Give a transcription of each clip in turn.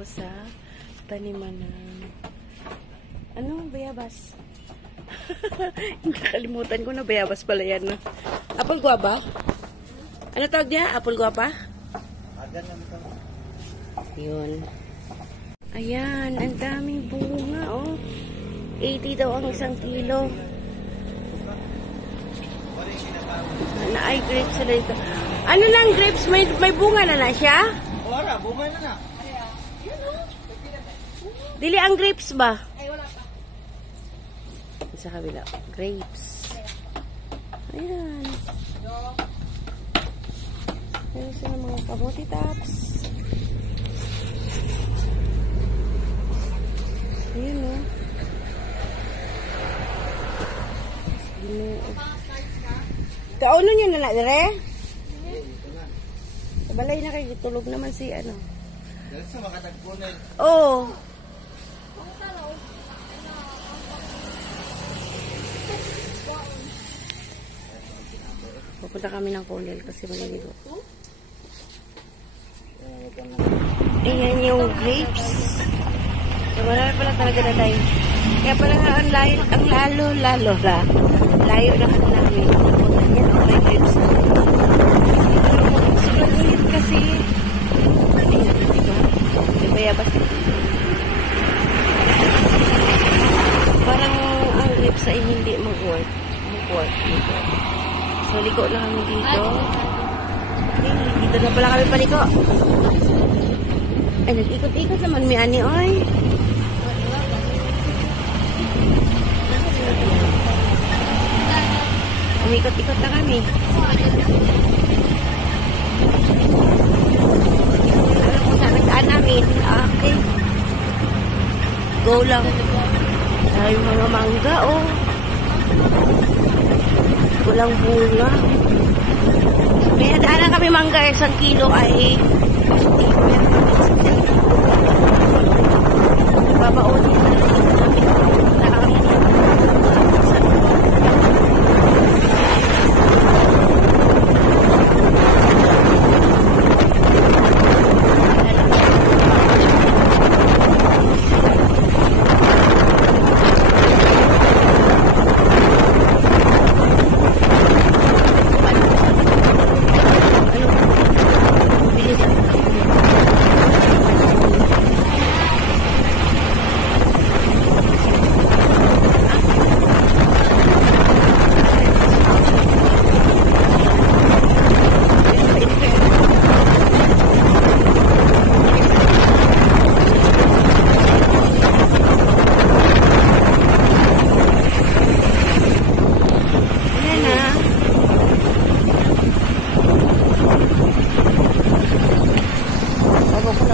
ako sa taniman ng ano, bayabas. Nakalimutan ko na bayabas pala yan. No? Apple guava? Ano tawag niya? Apple guava? Yun. Ayan, ang daming bunga, oh. 80 daw ang isang kilo. Na-ay grapes sila dito. Ano lang grapes? May bunga na siya? Wala, bunga na. Dili ang grapes ba? Sa kabila. Grapes. Ayan. Ayan sila mga kamote tops. Ayan o. Kauno niya na na, dire? Balay na kayo, tulog naman si ano. Dahil sa makatagpunan. Oo. Pupunta kami ng Cornell kasi maliligo. Ayan yung grapes. So, marami pala talaga na tayo. Kaya pala ang lalo layo na ano namin. Ayan, okay grapes na. So, maliit kasi. Ayan, diba? Diba yabas? Parang ang grapes ay hindi mag-work. So, liko na kami dito. Okay, dito na pala kami paliko. Ay, nag-ikot-ikot naman mi ani, oy. Umikot-ikot na kami. Alam kung saan nagdaan namin. Okay. Go lang. Ay, mga mangga, oh. Walang bunga. Kaya daanan kami mangga, isang kilo ay babaonin na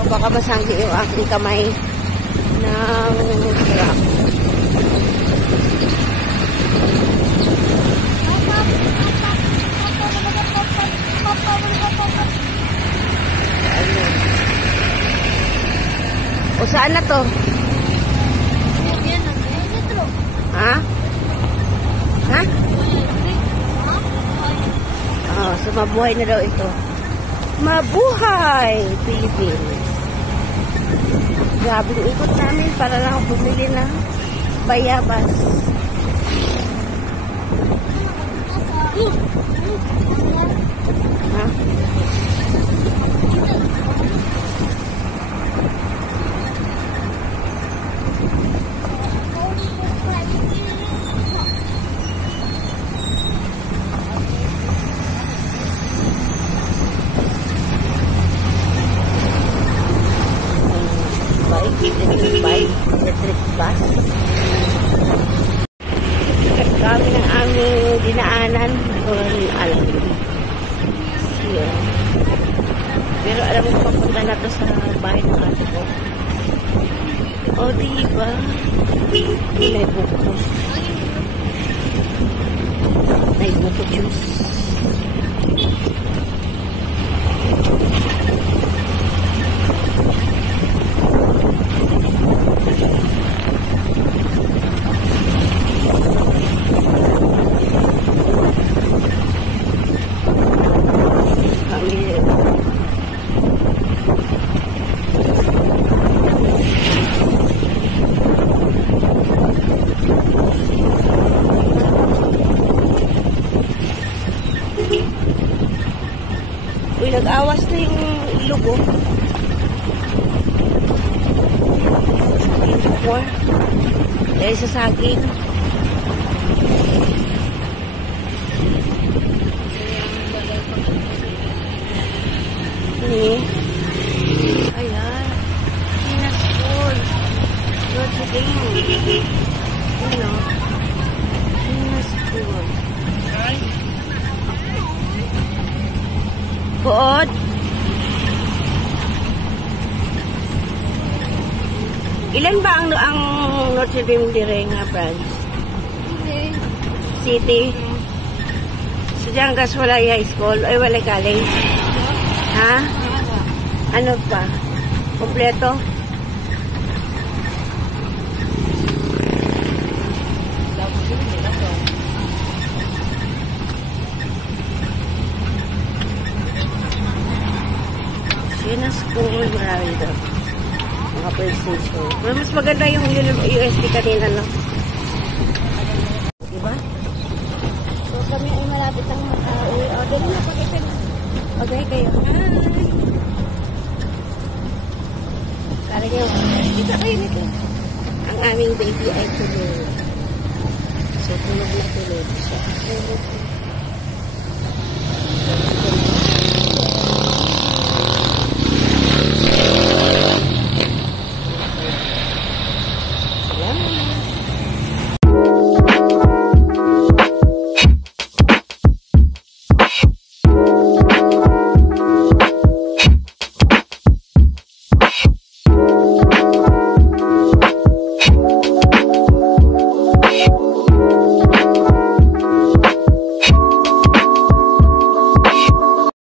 baka masanggi yung aking kamay ng sarap. O saan na to? Ha? Ha? Oh, so mabuhay na daw ito. Mabuhay, Philippines. Grabe yung ikot namin para lang bumili ng bayabas. Ha? Kami ng aming dinaanan. Alam ko. Pero alam ko papunta na to sa bahay ng ato ko. O, diba? May buko. May buko juice. more. Dahil sa saging. Ni. Ayan. China School. Good thing. Ano? China School. Buod. Ilan ba ang Notre Dame dire nga branch? City. Sa Diangas wala high school ay wala college. Ha? Ano pa? Kompleto? China School, marami daw. Mga person school. Pero mas maganda yung UST kanina, no? Diba? So, kami ay malapit ang makauwi. O, dali na pag-itin. Okay, kayo. Hi! Kala niyo, dito kayo nito. Ang aming baby ay tulog. So, tulog na tulog siya.